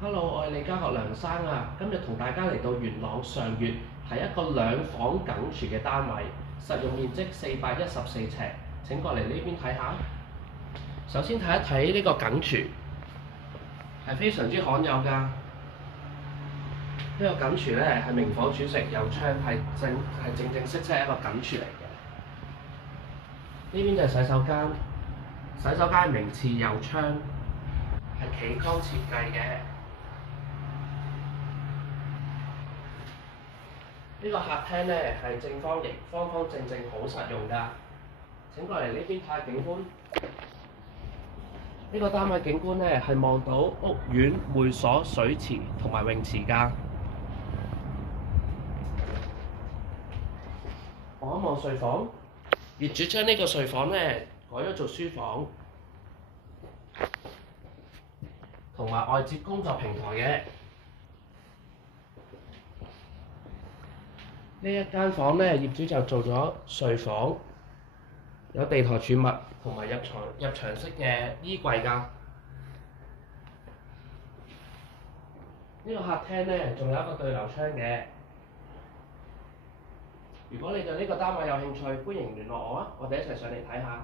Hello，我係李家學梁生啊，今日同大家嚟到元朗上月睇一個兩房梗廚嘅單位，實用面積414尺。請過嚟呢邊睇下。首先睇一睇呢個梗廚，係非常之罕有㗎。呢個梗廚咧係明火煮食，有窗，係正正式式一個梗廚嚟嘅。呢邊就係洗手間，洗手間係明廁有窗，係企缸設計嘅。呢個客廳咧係正方形，方方正正，好實用㗎。請過嚟呢邊睇下景觀。呢個單位景觀咧係望到屋苑、會所、水池同埋泳池㗎。望一望睡房，業主將呢個睡房咧改咗做書房，同埋外接工作平台嘅。呢一間房咧，業主就做咗睡房，有地台儲物同埋入牆式嘅衣櫃㗎。呢個客廳咧，仲有一個對流窗嘅。如果你對呢個單位有興趣，歡迎聯絡我啊！我哋一齊上嚟睇下。